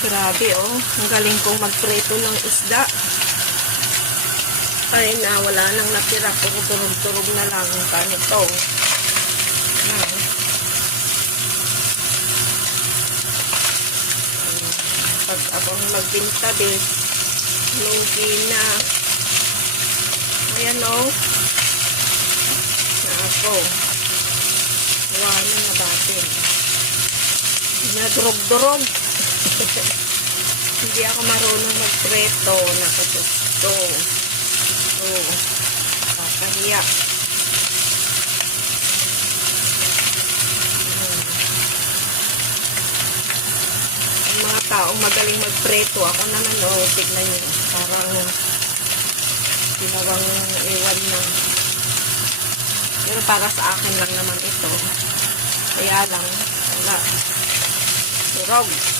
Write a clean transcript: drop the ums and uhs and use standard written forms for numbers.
Grabe oh, ang galing kong magpreto ng isda. Ay na, wala nang natira, puro turog-turog na lang yung kanito. Pag akong magpinta din, lugi na. Ayan oh, na ako. Wala na batin. Nadurog-durog. Hindi ako marunong magpreto. Nakagusto. Kakahiya. Ang mga taong magaling magpreto, ako naman tignan nyo. Parang ginawang iwan na. Pero para sa akin lang naman ito. Kaya lang, wala. Durog.